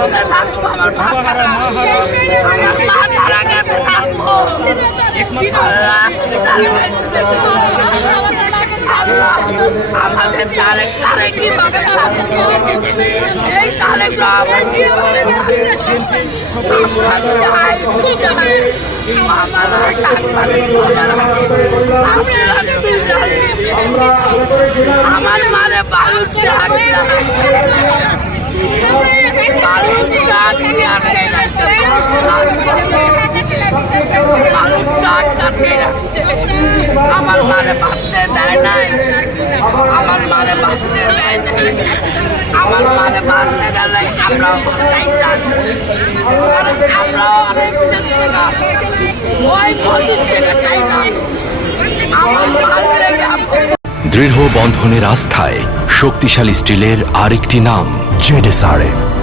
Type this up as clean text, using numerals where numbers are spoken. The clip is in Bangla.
কেমনে থাকবো আমার মা ছাড়া কেমনে থাকবো আল্লাহ আল্লাহ আমাদের তারেক ছাড়া কিভাবে থাকবো এই তারেক রহমান কিভাবে আমরা চাই মামারা সাংবাদিক আমার মারে বালুর ট্রাক বালুর ট্রাক বালুর ট্রাক কাটে রাখছে আমার মারে বাঁচতে দেয় নাই আমার মারে বাঁচতে দেয় নাই আমার মারে বাঁচতে গেলে আমরাও আমরাও অনেক দেশ থেকে ওই মন্দির থেকে চাই না আমার মারে দৃঢ় বন্ধনের আস্থায় শক্তিশালী স্টিলের আরেকটি নাম জেডএসআরএম।